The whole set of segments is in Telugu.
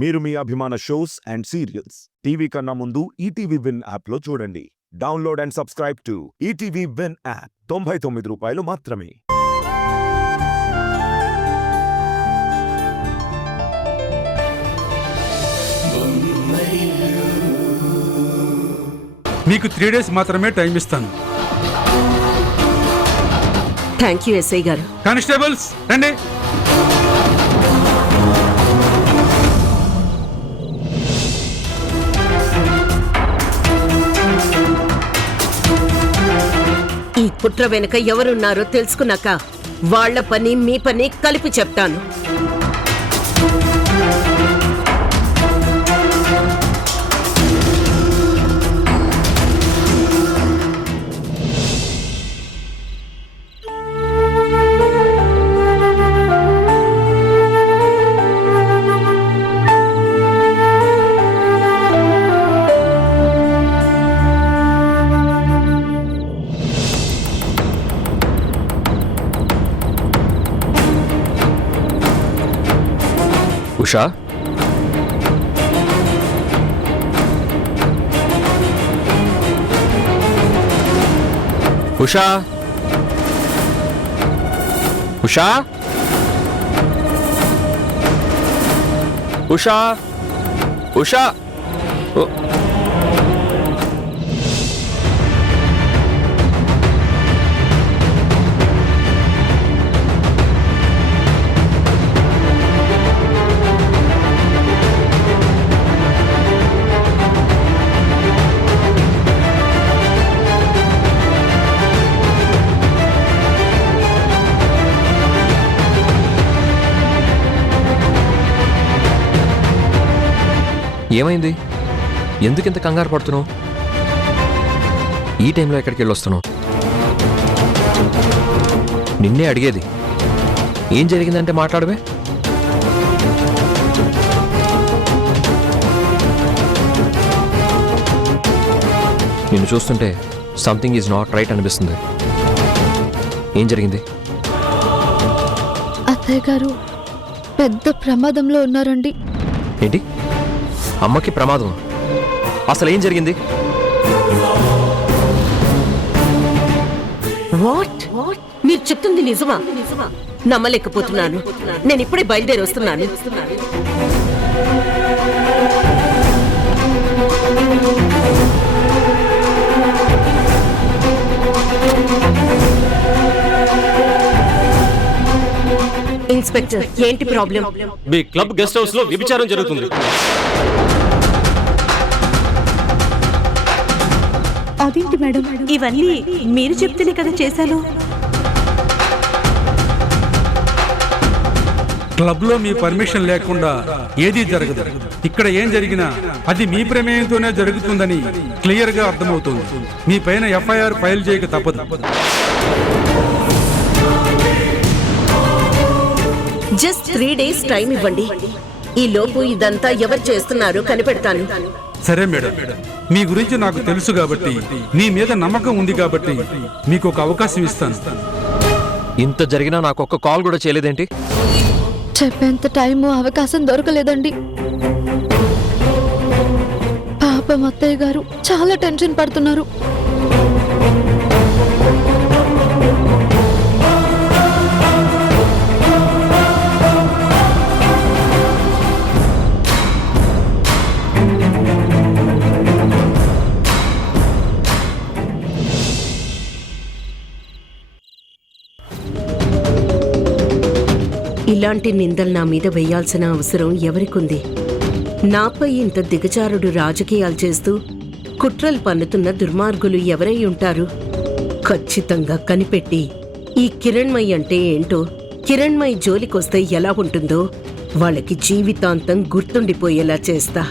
మీరు మీ అభిమాన షోస్ అండ్ సీరియల్స్ టీవీ కన్నా ముందు ఈటీవీ విన్ యాప్లో చూడండి. Download and subscribe to ETV win app. 99 రూపాయలు మాత్రమే. మీకు 3 days మాత్రమే టైం ఇస్తాను. థ్యాంక్ యూ ఎస్ఐ గారు. కానిస్టేబుల్స్ రండి. ఈ కుట్ర వెనుక ఎవరున్నారో తెలుసుకున్నాక వాళ్ల పని మీ పని కలిపి చెప్తాను. ఉషా, ఉషా, ఉషా, ఉషా, ఉషా. ఏమైంది? ఎందుకింత కంగారు పడుతున్నావు? ఈ టైంలో ఎక్కడికి వెళ్ళొస్తున్నావు? నిన్నే అడిగేది. ఏం జరిగిందంటే మాట్లాడవే. నిన్ను చూస్తుంటే సంథింగ్ ఈజ్ నాట్ రైట్ అనిపిస్తుంది. ఏం జరిగింది? అత్తయ్య గారు పెద్ద ప్రమాదంలో ఉన్నారండి. ఏంటి? అమ్మకి ప్రమాదం? అసలు ఏం జరిగింది? వాట్? మీరు చెప్తుంది నిజమా? నమ్మలేకపోతున్నాను. నేను ఇప్పుడే బయలుదేరి వస్తున్నాను. ఇన్స్పెక్టర్, ఏంటి ప్రాబ్లం? మీ క్లబ్ గెస్ట్ హౌస్ లో వ్యభిచారం జరుగుతుంది. అదేంటి మేడం, ఇవన్నీ మీరు చెప్తేనే కదా చేశాను. క్లబ్ లో మీ పర్మిషన్ లేకుండా ఏదీ జరగదు. ఇక్కడ ఏం జరిగినా అది మీ ప్రమేయంతోనే జరుగుతుందని క్లియర్ గా అర్థమవుతుంది. మీ పైన ఎఫ్ఐఆర్ ఫైల్ చేయక తప్పదు. జస్ట్ 3 days టైం ఇవ్వండి. ఈ లోపు ఇదంతా ఎవరు చేస్తున్నారో కనిపెడతాను. సరే మేడం, మీ గురించి నాకు తెలుసు కాబట్టి, మీ మీద నమ్మకం ఉంది కాబట్టి మీకు ఒక అవకాశం ఇస్తాను. ఇంత జరిగినా నాకు ఒక్క కాల్ కూడా చేయలేదేంటి? చెప్పేంత టైము అవకాశం దొరకలేదండి. పాపం అత్తయ్య గారు చాలా టెన్షన్ పడుతున్నారు. ఇలాంటి నిందలు నా మీద వేయాల్సిన అవసరం ఎవరికుంది? నాపై ఇంత దిగజారుడు రాజకీయాలు చేస్తూ కుట్రలు పన్నుతున్న దుర్మార్గులు ఎవరై ఉంటారు? ఖచ్చితంగా కనిపెట్టి ఈ కిరణ్మయి అంటే ఏంటో, కిరణ్మయి జోలికొస్తే ఎలా ఉంటుందో వాళ్ళకి జీవితాంతం గుర్తుండిపోయేలా చేస్తా.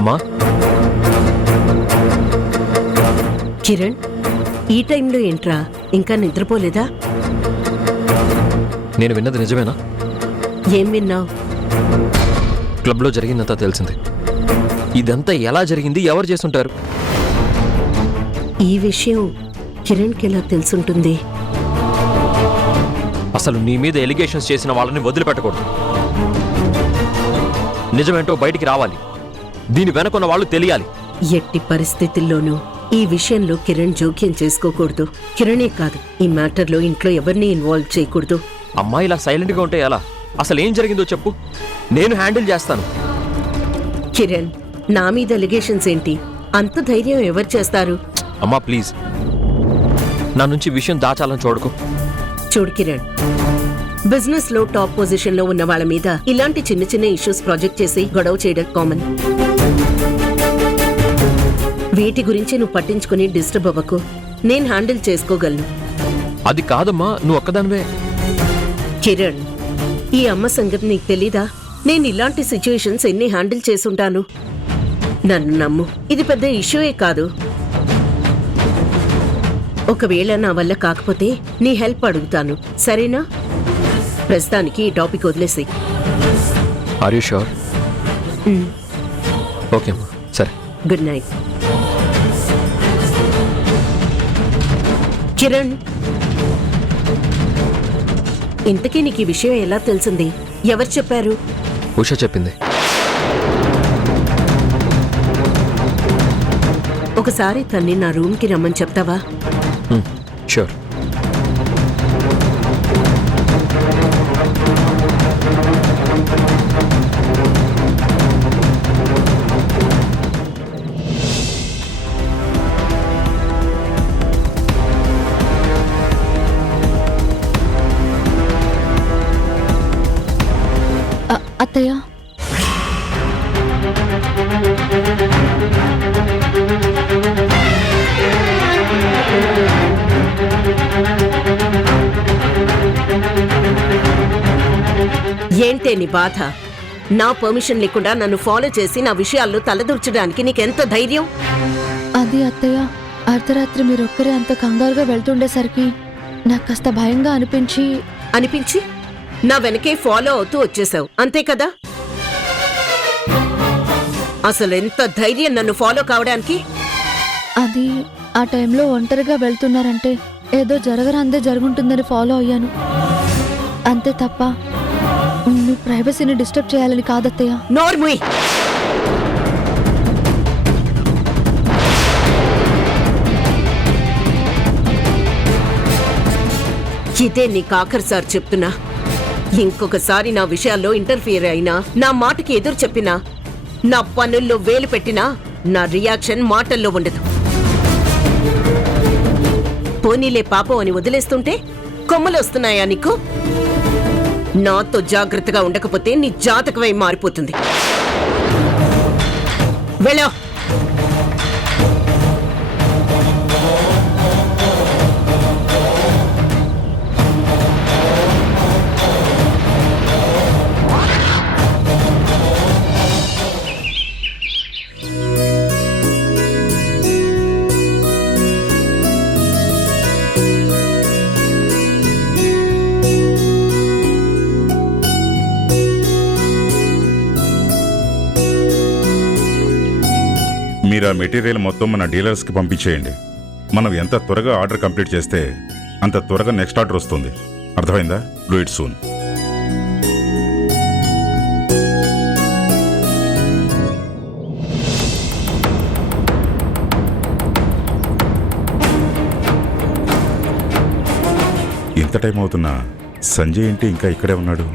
అమ్మా, కిరణ్, ఈ టైంలో ఏంట్రా, ఇంకా నిద్రపోలేదా? నేను విన్నది నిజమేనా? ఏం విన్నావు? క్లబ్లో జరిగిందంతా తెలిసింది. ఇదంతా ఎలా జరిగింది, ఎవరు చేస్తుంటారు? ఈ విషయం కిరణ్కి ఎలా తెలుసుంటుంది? అసలు నీ మీద ఎలిగేషన్స్ చేసిన వాళ్ళని వదిలిపెట్టకూడదు. నిజమేంటో బయటికి రావాలి. దీని వెనకున్న వాళ్ళు తెలియాలి. ఎట్టి పరిస్థితుల్లోనూ ఈ విషయంలో కిరణ్ జోక్యం చేసుకోకూడదు. కిరణే కాదు, ఈ మ్యాటర్లో ఇంట్లో ఎవరిని ఇన్వాల్వ్ చేయకూడదు. అమ్మాయి ఇలా సైలెంట్గా ఉంటే ఎలా? అసలు ఏం జరిగిందో చెప్పు, నేను హ్యాండిల్ చేస్తాను. కిరణ్, నా మీద ఎలిగేషన్స్ ఏంటి? అంత ధైర్యం ఎవరు చేస్తారు? అమ్మా ప్లీజ్, నా నుంచి విషయం దాచాలని చూడకు. చూడు కిరణ్, బిజినెస్ లో టాప్ పొజిషన్ లో ఉన్న వాళ్ళ మీద ఇలాంటి చిన్న చిన్న ఇష్యూస్ ప్రాజెక్ట్ చేసి గొడవ చేయడం కామన్. వీటి గురించి నువ్వు పట్టించుకుని డిస్టర్బ్ అవ్వకు. నేను హ్యాండిల్ చేసుకోగలను. అది కాదమ్మా, నువ్వు ఒక్కదానివే. కిరణ్, ఈ అమ్మ సంగతి నీకు తెలీదా? నేను ఇలాంటి సిచ్యుయేషన్స్ ఎన్ని హ్యాండిల్ చేసుంటాను. నన్ను నమ్ము, ఇది పెద్ద ఇష్యూయే కాదు. ఒకవేళ నా వల్ల కాకపోతే నీ హెల్ప్ అడుగుతాను, సరేనా? ప్రస్తుతానికి ఈ టాపిక్ వదిలేసి. Are you sure? ఓకే అమ్మా, సరే. Good night. కిరణ్, ఇంతకీ నీకు ఈ విషయం ఎలా తెలిసింది? ఎవరు చెప్పారు? ఉష చెప్పింది. ఒకసారి తన్ని నా రూమ్కి రమ్మని చెప్తావా? షూర్. అత్తయ్య, ఏంటే నీ బాధ? నా పర్మిషన్ లేకుండా నన్ను ఫాలో చేసి నా విషయాల్లో తలదూర్చడానికి నీకెంత ధైర్యం? అది అత్తయ్య, అర్ధరాత్రి మీరొక్కరే అంత కంగారుగా వెళ్తుండేసరికి నాకు కాస్త భయంగా అనిపించి నా వెనకే ఫాలో అవుతూ వచ్చేసావు, అంతే కదా? అసలు ఎంత ధైర్యం నన్ను ఫాలో కావడానికి? అది ఆ టైంలో ఒంటరిగా వెళ్తున్నారంటే ఏదో జరగరాందే జరుగుంటుందని ఫాలో అయ్యాను, అంతే తప్ప మీ ప్రైవసీని డిస్టర్బ్ చేయాలని కాదత్తయ్య. నోర్ముయ్! ఇదే నీకు ఆఖరిసారి చెప్తున్నా. ఇంకొకసారి నా విషయాల్లో ఇంటర్ఫియర్ అయినా, నా మాటకి ఎదురు చెప్పినా, నా పనుల్లో వేలు పెట్టినా నా రియాక్షన్ మాటల్లో ఉండదు. పోనీలే పాపం అని వదిలేస్తుంటే కొమ్మలు వస్తున్నాయా నీకు? నాతో జాగ్రత్తగా ఉండకపోతే నీ జాతకమై మారిపోతుంది. వెళ్ళో. మీరు ఆ మెటీరియల్ మొత్తం మన డీలర్స్కి పంపించేయండి. మనం ఎంత త్వరగా ఆర్డర్ కంప్లీట్ చేస్తే అంత త్వరగా నెక్స్ట్ ఆర్డర్ వస్తుంది. అర్థమైందా? Do it soon. ఇంత టైం అవుతున్నా సంజయ్ ఏంటి ఇంకా ఇక్కడే ఉన్నాడు?